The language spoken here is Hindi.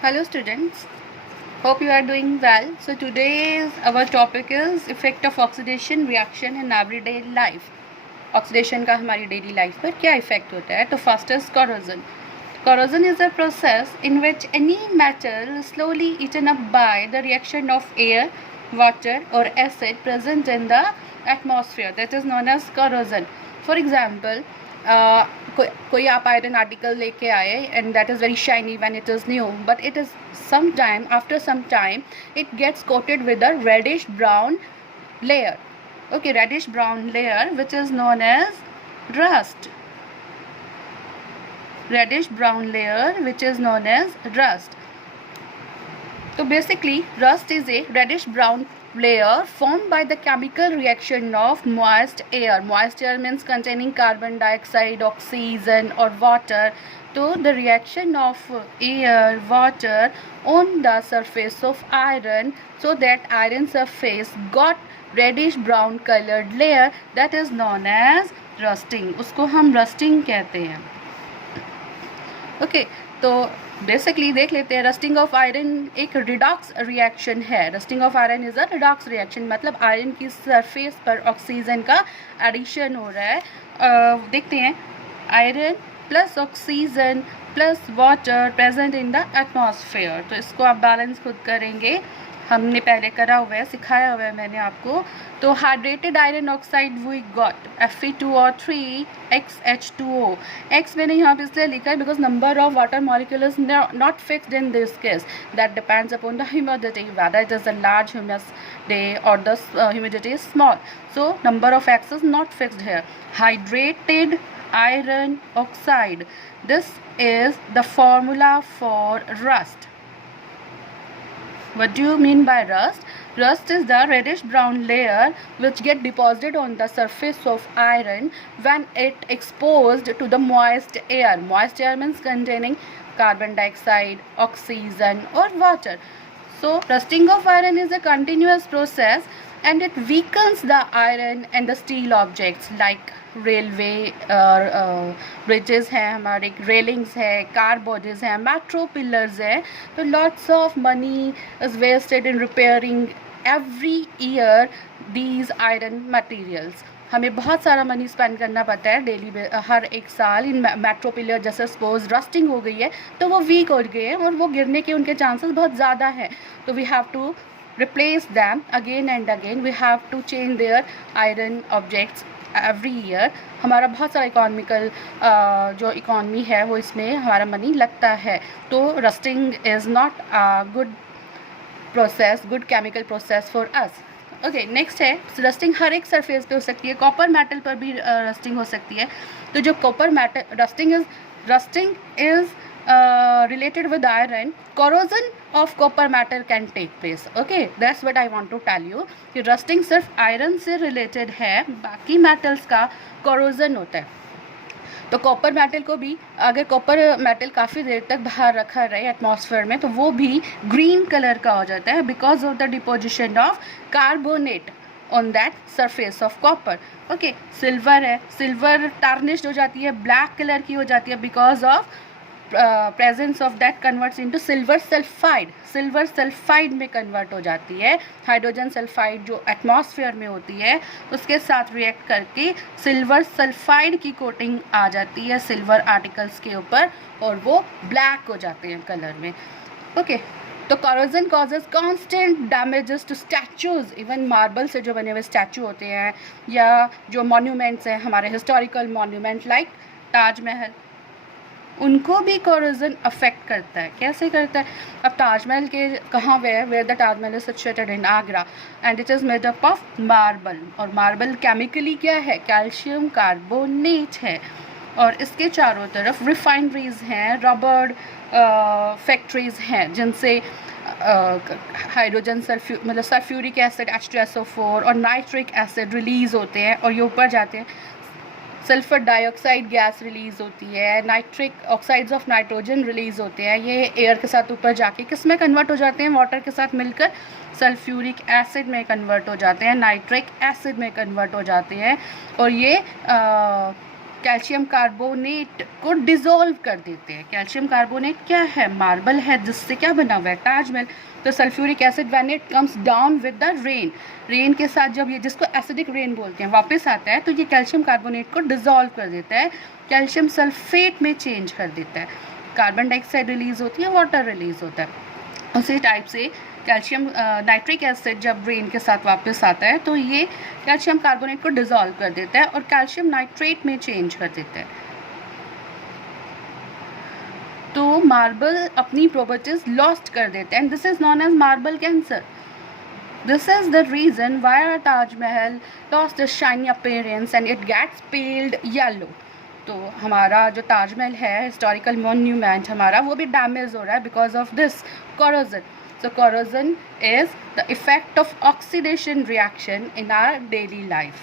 Hello students, hope you are doing well. So today's our topic is effect of oxidation reaction in everyday life. Oxidation का हमारी daily life पर क्या effect होता है? तो first is corrosion. Corrosion is a process in which any metal is slowly eaten up by the reaction of air, water or acid present in the atmosphere. That is known as corrosion. For example, कोई आप आयरन आर्टिकल लेके आए and that is very shiny when it is new, but it is some time after some time it gets coated with a reddish brown layer. Okay, reddish brown layer which is known as rust. Reddish brown layer which is known as rust. So basically rust is a reddish brown layer formed by the chemical reaction of moist air. Moist air means containing carbon dioxide, oxygen or water. So the reaction of air, water on the surface of iron, so that iron surface got reddish brown colored layer, that is known as rusting. उसको हम rusting कहते हैं. ओके तो बेसिकली देख लेते हैं. रस्टिंग ऑफ आयरन एक रिडॉक्स रिएक्शन है. Rusting of iron is a redox reaction, मतलब आयरन की सरफेस पर ऑक्सीजन का एडिशन हो रहा है. देखते हैं. Iron plus oxygen plus water present in the atmosphere. तो इसको आप बैलेंस खुद करेंगे, हमने पहले करा हुआ है, सिखाया हुआ है मैंने आपको. तो hydrated iron oxide we got Fe2O3 XH2O. X मैंने यहाँ पे इसलिए लिखा है because number of water molecule is not fixed in this case. That depends upon the humidity, whether it is a large humidity और the humidity is small. So number of X is not fixed here. Hydrated iron oxide, this is the formula for rust. What do you mean by rust? Rust is the reddish brown layer which get deposited on the surface of iron when it exposed to the moist air. Moist air means containing carbon dioxide, oxygen or water. So rusting of iron is a continuous process and it weakens the iron and the steel objects like railway bridges हैं, हमारे रेलिंग्स है, कार बॉडीज हैं, मेट्रो पिलर्स हैं. तो lots of money is wasted in repairing every year these iron materials. हमें बहुत सारा मनी स्पेंड करना पड़ता है डेली हर एक साल इन मेट्रो पिलर. जैसे सपोज रस्टिंग हो गई है तो वो वीक हो गए हैं और वो गिरने के उनके चांसेस बहुत ज़्यादा हैं. तो we have to replace them again and again. We have to change their iron objects every year. हमारा बहुत सारा इकोनॉमिकल जो इकॉनमी है वो इसमें हमारा मनी लगता है. तो rusting is not good process, good chemical process for us. Okay, next है रस्टिंग हर एक सरफेस पे हो सकती है. कॉपर मेटल पर भी रस्टिंग हो सकती है. तो जो copper metal rusting is related with iron, corrosion of copper metal can take place. Okay, that's what I want to tell you कि rusting सिर्फ iron से related है, बाकी metals का corrosion होता है. तो कॉपर मेटल को भी अगर कॉपर मेटल काफ़ी देर तक बाहर रखा रहे एटमॉस्फेयर में तो वो भी ग्रीन कलर का हो जाता है because of the deposition of carbonate on that surface of copper. Okay, silver है, सिल्वर टार्निश्ड हो जाती है, ब्लैक कलर की हो जाती है because of presence of that converts into silver sulphide. Silver sulphide में कन्वर्ट हो जाती है. हाइड्रोजन सल्फाइड जो एटमॉस्फेयर में होती है उसके साथ रिएक्ट करके सिल्वर सल्फाइड की कोटिंग आ जाती है सिल्वर आर्टिकल्स के ऊपर और वो ब्लैक हो जाते हैं कलर में. ओके, तो corrosion causes constant damages to statues. Even marble से जो बने हुए स्टैचू होते हैं या जो मॉन्यूमेंट्स हैं हमारे हिस्टोरिकल मॉन्यूमेंट लाइक ताजमहल, उनको भी corrosion अफेक्ट करता है. कैसे करता है? अब ताजमहल के कहाँ वे है? Where the Taj Mahal is situated in Agra and it is made up of marble. और मार्बल केमिकली क्या है? कैल्शियम कार्बोनेट है. और इसके चारों तरफ रिफाइनरीज हैं, रबर फैक्ट्रीज हैं जिनसे हाइड्रोजन मतलब सल्फ्यूरिक एसिड H2SO4 और नाइट्रिक एसिड रिलीज़ होते हैं और ये ऊपर जाते हैं. सल्फर डाइऑक्साइड गैस रिलीज़ होती है, nitric oxides of nitrogen release होते हैं. ये एयर के साथ ऊपर जाके किस में कन्वर्ट हो जाते हैं? वाटर के साथ मिलकर सल्फ्यूरिक एसिड में कन्वर्ट हो जाते हैं, नाइट्रिक एसिड में कन्वर्ट हो जाते हैं. और ये कैल्शियम कार्बोनेट को डिज़ोल्व कर देते हैं। कैल्शियम कार्बोनेट क्या है? मार्बल है, जिससे क्या बना हुआ है? ताजमहल। तो sulphuric acid when it comes down with the rain के साथ जब ये, जिसको एसिडिक रेन बोलते हैं, वापस आता है तो ये कैल्शियम कार्बोनेट को डिज़ोल्व कर देता है, कैल्शियम सल्फेट में चेंज कर देता है। कार्बन डाइऑक्साइड रिलीज़ होती है, वाटर रिलीज़ होता है। उसी टाइप से कैल्शियम नाइट्रिक एसिड जब रेन के साथ वापस आता है तो ये कैल्शियम कार्बोनेट को डिज़ोल्व कर देता है और कैल्शियम नाइट्रेट में चेंज कर देता है। तो मार्बल अपनी प्रॉपर्टीज लॉस्ट कर देते हैं and this is known marble cancer. This is the reason why our Taj Mahal lost its shiny appearance and it gets paled yellow. तो हमारा जो ताजमहल है हिस्टोरिकल मोन्यूमेंट हमारा, वो भी डैमेज हो रहा है because of this corrosion. So corrosion is the effect of oxidation reaction in our daily life.